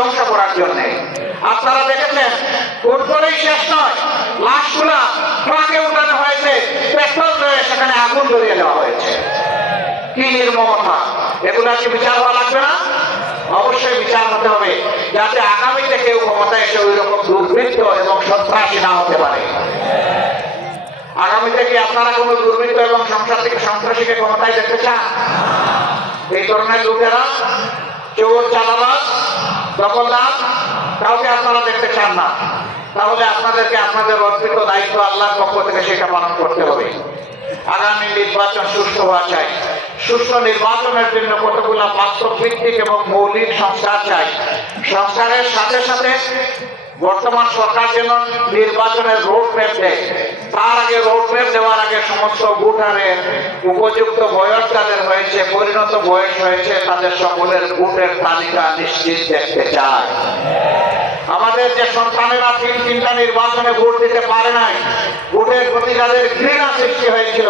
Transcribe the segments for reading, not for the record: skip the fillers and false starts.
ধ্বংস করার জন্য। আপনারা দেখেছেন ভোট করেই শেষ নয়, লাশগুলা ট্রাকে উঠানো হয়েছে, পেট্রোল দিয়ে সেখানে আগুন ধরিয়ে দেওয়া হয়েছে। কি নির্মমতা! এগুলা কি বিচার হওয়া লাগবে না? অবশ্যই বিচার হতে হবে, যাতে আগামীতে কেউ ক্ষমতায় এসে ওই রকম দুর্বৃত্ত এবং সন্ত্রাসী না হতে পারে। আগামীতে কি আপনারা কোনো দুর্বৃত্ত এবং সন্ত্রাসীকে ক্ষমতায় দেখতে চান? এই ধরনের লোকেরা, চোর, চাঁদাবাজ, দখলদার, কাউকে আপনারা দেখতে চান না। তাহলে আপনাদেরকে আপনাদের অর্পিত দায়িত্ব আল্লাহর পক্ষ থেকে সেটা পালন করতে হবে। আগামী নির্বাচন সুষ্ঠু হওয়া চাই। সুষ্ঠু নির্বাচনের জন্য কতগুলো বাস্তব ভিত্তিক এবং মৌলিক সংস্কার চাই। সংস্কারের সাথে সাথে বর্তমান সরকার যেন নির্বাচনের রোডম্যাপ দেয়। তার আগে রোডম্যাপ দেওয়ার আগে সমস্ত ভোটারের উপযুক্ত বয়স যাদের হয়েছে, পরিণত বয়স হয়েছে, তাদের সকলের ভোটের তালিকা নিশ্চিত দেখতে চায়। আমাদের যে সন্তানেরা তিনটা নির্বাচনে ভোট দিতে পারে নাই, ভোটের প্রতি যাদের ঘৃণা সৃষ্টি হয়েছিল,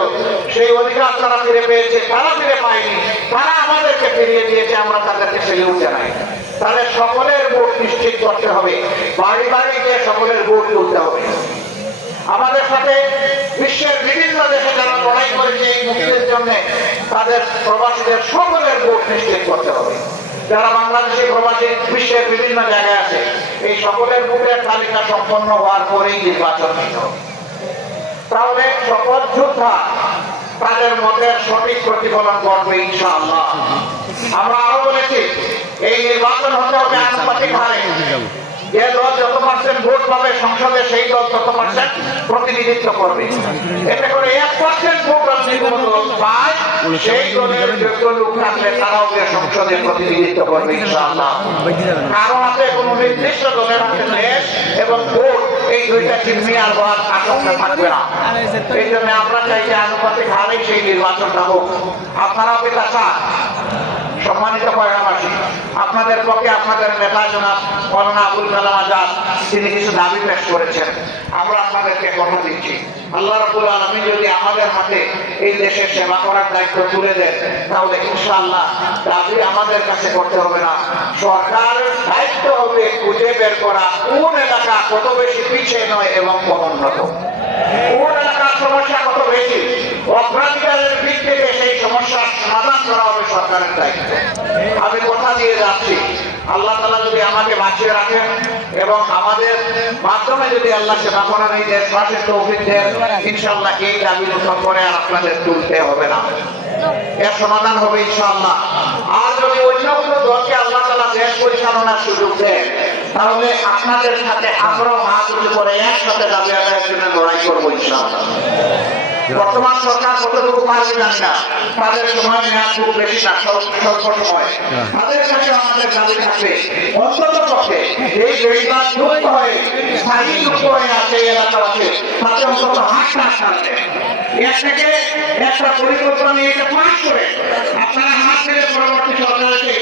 সেই অধিকার তারা ফিরে পেয়েছে। তারা ফিরে পায়নি, তারা আমাদেরকে ফিরিয়ে দিয়েছে, আমরা তাদেরকে সেলিউট জানাই। তাদের সকলের ভোট নিশ্চিত করতে হবে, বাড়ি বাড়ি গিয়ে সকলের ভোট তুলতে হবে। আমাদের সাথে বিশ্বের বিভিন্ন দেশে যারা লড়াই করেছে এই মুক্তির জন্য, তাদের প্রবাসীদের সকলের ভোট নিশ্চিত করতে হবে। যারা বাংলাদেশি প্রবাসী বিশ্বের বিভিন্ন জায়গায় আছে, এই সকলের ভোটের তালিকা সম্পন্ন হওয়ার পরেই নির্বাচন নিতে হবে। তাহলে সকল যোদ্ধা তাদের মতের সঠিক প্রতিফলন করবে ইনশাআল্লাহ। আমরা আরো বলেছি, এই নির্বাচন হতে হবে আনুপাতিক হারে। যে দল যত পার্সেন্ট ভোট পাবে সংসদে, সেই দল তত পার্সেন্ট প্রতিনিধিত্ব করবে। এতে করে 1% ভোট যদি কোনো দল পায়, সেই দলের যোগ্য লোক থাকলে তারাও সংসদে প্রতিনিধিত্ব করবে ইনশাআল্লাহ। কারণ আছে কোনো নির্দিষ্ট দলের হাতে দেশ এবং ভোট, এই দুইটা চিহ্নিয়ার হওয়ার আশঙ্কা থাকবে না। এই জন্য আমরা চাই যে আনুপাতিক হারেই সেই নির্বাচনটা হোক। আপনারা পেতা চান। সম্মানিত পয়গামবাসী, আপনাদের পক্ষে আপনাদের নেতা জনাব মওলানা আবুল কালাম আজাদ তিনি কিছু দাবি পেশ করেছেন। আমরা আপনাদেরকে কথা দিচ্ছি, আল্লাহ রাব্বুল আলামিন যদি আমাদের হাতে এই দেশের সেবা করার দায়িত্ব তুলে দেন, তাহলে ইনশাআল্লাহ দাবি আমাদের কাছে করতে হবে না। সরকারের দায়িত্ব হবে খুঁজে বের করা কোন এলাকা কত বেশি পিছিয়ে নয় এবং অনুন্নত, কোন এলাকার সমস্যা কত বেশি, অগ্রাধিকারের ভিত্তিতে সেই সমস্যার সমাধান করা হবে সরকারের দায়িত্ব। আমি কথা দিয়ে যাচ্ছি, আল্লাহ তাআলা যদি আমাকে বাঁচিয়ে রাখেন এবং আমাদের মাধ্যমে যদি আল্লাহ সেবা করার এই দেশবাসীর তৌফিক দেন, ইনশাআল্লাহ এই দাবি উত্থাপন করে আর আপনাদের তুলতে হবে না, এর সমাধান হবে ইনশাআল্লাহ। আর যদি অন্য কোনো দলকে আল্লাহ তাআলা দেশ পরিচালনার সুযোগ দেন, তাহলে আপনাদের সাথে আমরাও হাত উঁচু করে একসাথে দাবি আদায়ের জন্য লড়াই করবো ইনশাআল্লাহ। বর্তমান সরকার কতটুকু পারবে জানি না, তাদের সময় মেয়াদ খুব বেশি না, স্বল্প সময়। তাদের কাছে আমাদের দাবি থাকবে, অন্তত পক্ষে এই বেশিরভাগ যুক্ত হয়ে স্থায়ী যুক্ত হয়ে আছে এলাকা আছে, তাতে অন্তত হাতটা আসতে এর থেকে একটা পরিকল্পনা নিয়ে এটা পাশ করে আপনারা হাত ধরে পরবর্তী সরকারকে